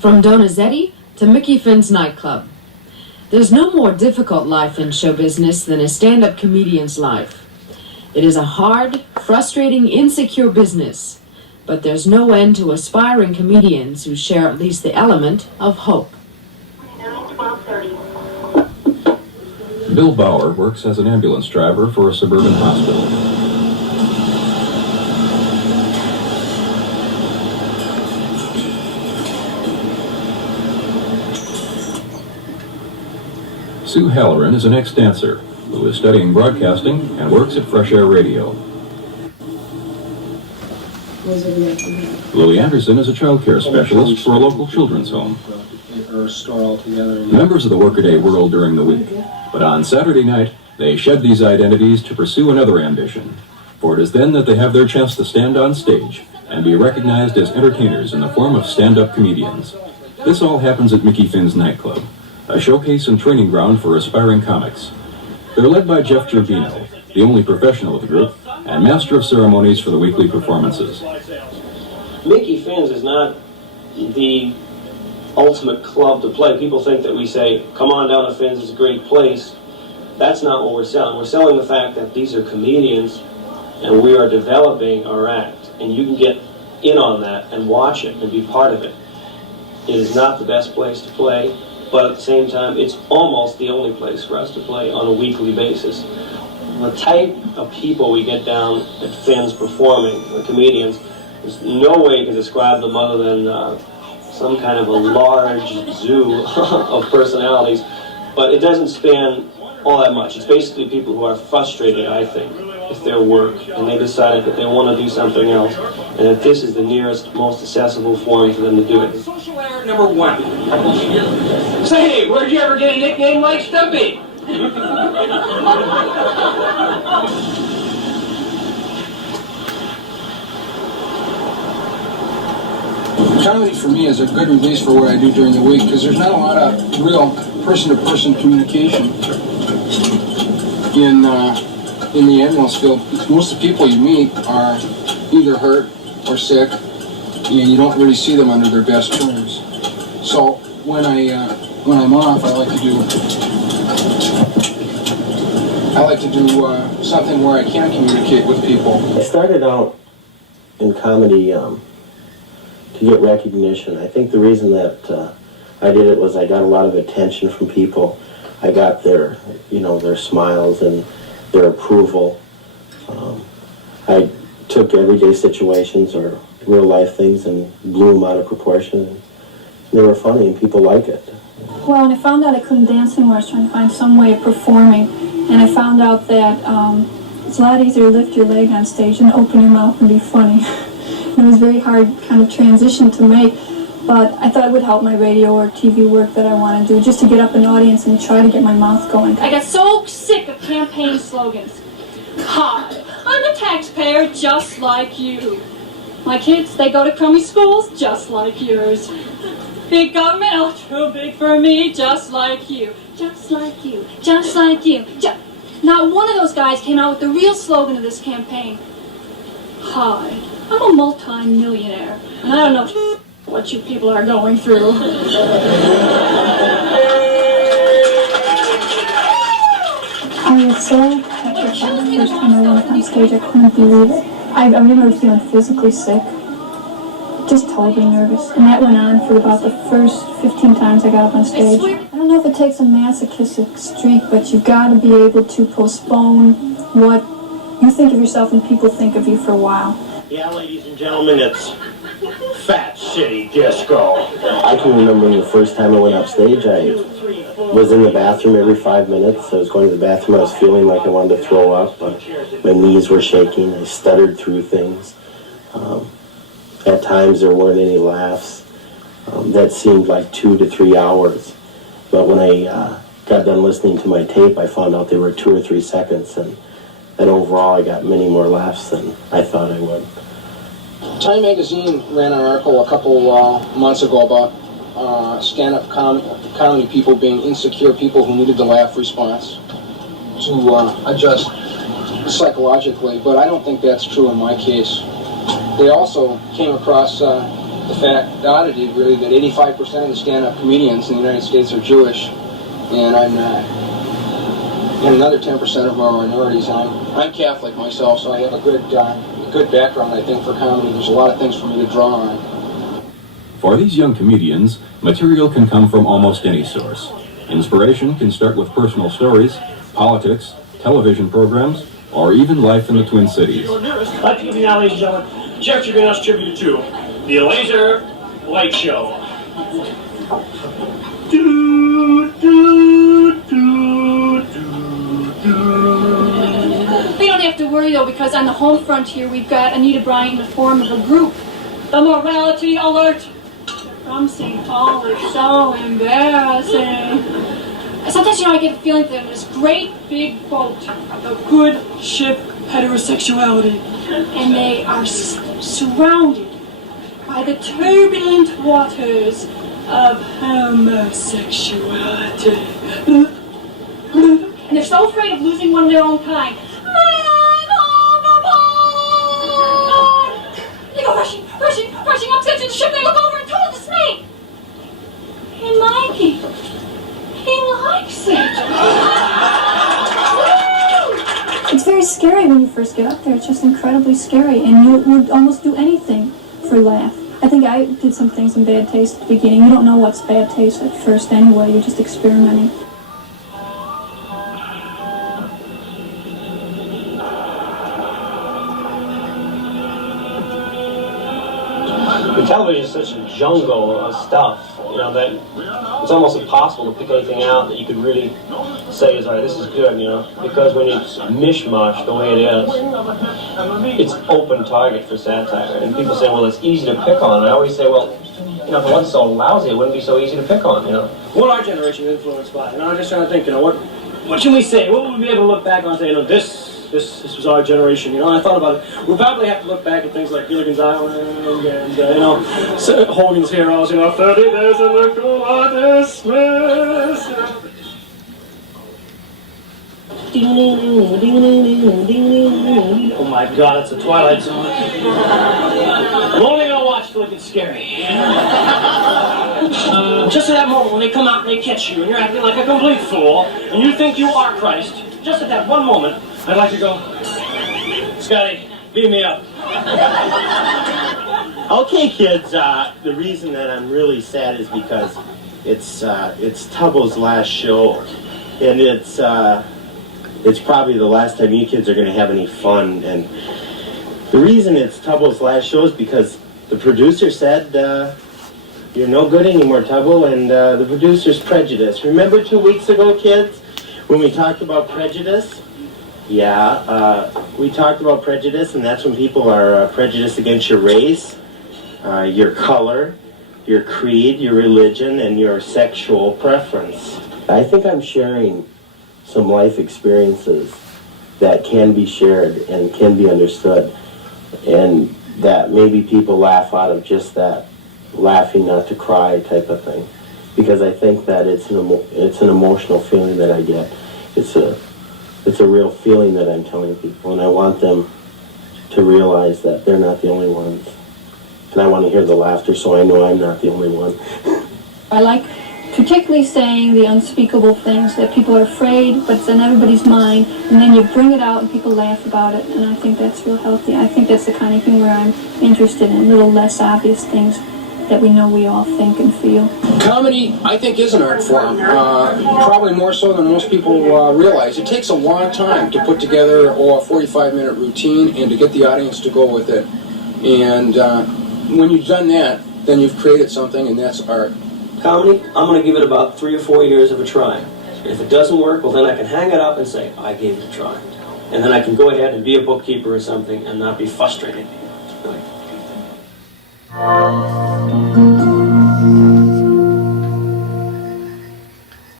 From Donizetti to Mickey Finn's nightclub. There's no more difficult life in show business than a stand-up comedian's life. It is a hard, frustrating, insecure business, but there's no end to aspiring comedians who share at least the element of hope. Bill Bauer works as an ambulance driver for a suburban hospital. Sue Halloran is an ex-dancer who is studying broadcasting and works at Fresh Air Radio. Louie Anderson is a child care specialist for a local children's home. Members of the workaday world during the week, but on Saturday night, they shed these identities to pursue another ambition. For it is then that they have their chance to stand on stage and be recognized as entertainers in the form of stand-up comedians. This all happens at Mickey Finn's nightclub, a showcase and training ground for aspiring comics. They're led by Jeff Gerbino, the only professional of the group, and master of ceremonies for the weekly performances. Mickey Finn's is not the ultimate club to play. People think that we say, come on down to Finn's, it's a great place. That's not what we're selling. We're selling the fact that these are comedians and we are developing our act. And you can get in on that and watch it and be part of it. It is not the best place to play, but at the same time, it's almost the only place for us to play on a weekly basis. The type of people we get down at Finn's performing, the comedians, there's no way you can describe them other than some kind of a large zoo of personalities, but it doesn't span all that much. It's basically people who are frustrated, I think, with their work, and they decided that they want to do something else, and that this is the nearest, most accessible form for them to do it. Social error number 1. Say, hey, where'd you ever get a nickname like Stumpy? Comedy for me is a good release for what I do during the week because there's not a lot of real person-to-person communication in the ambulance field. Most of the people you meet are either hurt or sick, and you don't really see them under their best terms. So when I'm off, I like to do something where I can communicate with people. I started out in comedy to get recognition. I think the reason that I did it was I got a lot of attention from people. I got their smiles and their approval. I took everyday situations or real life things and blew them out of proportion. And they were funny and people like it. Well, and I found out I couldn't dance anymore. I was trying to find some way of performing, and I found out that it's a lot easier to lift your leg on stage than open your mouth and be funny. It was a very hard kind of transition to make, but I thought it would help my radio or TV work that I want to do, just to get up an audience and try to get my mouth going. I got so sick of campaign slogans. Hi, I'm a taxpayer just like you. My kids, they go to crummy schools just like yours. Big government, oh, too big for me, just like you. Just like you, just like you. Not one of those guys came out with the real slogan of this campaign. Hi, I'm a multi-millionaire, and I don't know what you people are going through. I was so petrified the first time I went on stage. I couldn't believe it. I remember feeling physically sick, just totally nervous. And that went on for about the first 15 times I got up on stage. I don't know if it takes a masochistic streak, but you've got to be able to postpone what you think of yourself and people think of you for a while. Yeah, ladies and gentlemen, it's Fat City Disco. I can remember the first time I went up stage, I was in the bathroom every 5 minutes. I was going to the bathroom, I was feeling like I wanted to throw up. My knees were shaking, I stuttered through things. At times there weren't any laughs. That seemed like 2 to 3 hours. But when I got done listening to my tape, I found out they were 2 or 3 seconds, and overall I got many more laughs than I thought I would. Time magazine ran an article a couple months ago about stand-up comedy people being insecure people who needed the laugh response to adjust psychologically, but I don't think that's true in my case. They also came across the oddity really that 85% of the stand-up comedians in the United States are Jewish, and I'm not. And another 10% of them are minorities, and I'm Catholic myself, so I have a good background, I think, for comedy. There's a lot of things for me to draw on. For these young comedians, material can come from almost any source. Inspiration can start with personal stories, politics, television programs, or even life in the Twin Cities. I'd like to give you now, ladies and gentlemen, Jeff Gerbino's tribute to the Laser Light Show. We don't have to worry though, because on the home front here we've got Anita Bryant in the form of a group. The Morality Alert from St. Paul is so embarrassing. Sometimes, I get a feeling that this great big boat, the good ship heterosexuality, and they are surrounded by the turbulent waters of homosexuality. And they're so afraid of losing one of their own kind. Man overboard! They go rushing up to the ship. They look over in total dismay. And Mikey, he likes it. It's very scary when you first get up there. It's just incredibly scary, and you would almost do anything for a laugh. I think I did some things in bad taste at the beginning. You don't know what's bad taste at first anyway. You're just experimenting. Television is such a jungle of stuff, that it's almost impossible to pick anything out that you could really say is, all right, this is good, because when it's mishmash the way it is, it's open target for satire. And people say, well, it's easy to pick on. And I always say, well, if it wasn't so lousy, it wouldn't be so easy to pick on, What our generation is influenced by, I'm just trying to think, what can we say? What would we be able to look back on and say, this was our generation, and I thought about it. We'll probably have to look back at things like Gilligan's Island and, Hogan's Heroes, 30 Days in the Cool of Dismiss. Oh my God, it's a Twilight Zone. I'm only gonna watch till it gets scary. Just at that moment when they come out and they catch you and you're acting like a complete fool and you think you are Christ, just at that one moment, I'd like to go, Scotty, beat me up. Okay, kids, the reason that I'm really sad is because it's Tubbo's last show, and it's probably the last time you kids are going to have any fun. And the reason it's Tubbo's last show is because the producer said, you're no good anymore, Tubbo, and the producer's prejudice. Remember 2 weeks ago, kids, when we talked about prejudice? Yeah, we talked about prejudice, and that's when people are prejudiced against your race, your color, your creed, your religion, and your sexual preference. I think I'm sharing some life experiences that can be shared and can be understood, and that maybe people laugh out of just that laughing not to cry type of thing, because I think that it's an emotional feeling that I get. It's a real feeling that I'm telling people, and I want them to realize that they're not the only ones. And I want to hear the laughter so I know I'm not the only one. I like particularly saying the unspeakable things that people are afraid, but it's in everybody's mind, and then you bring it out and people laugh about it, and I think that's real healthy. I think that's the kind of humor I'm interested in, little less obvious things that we know we all think and feel. Comedy, I think, is an art form, probably more so than most people realize. It takes a long time to put together a 45-minute routine and to get the audience to go with it. And when you've done that, then you've created something, and that's art. Comedy, I'm going to give it about 3 or 4 years of a try. If it doesn't work, well, then I can hang it up and say, I gave it a try. And then I can go ahead and be a bookkeeper or something and not be frustrated.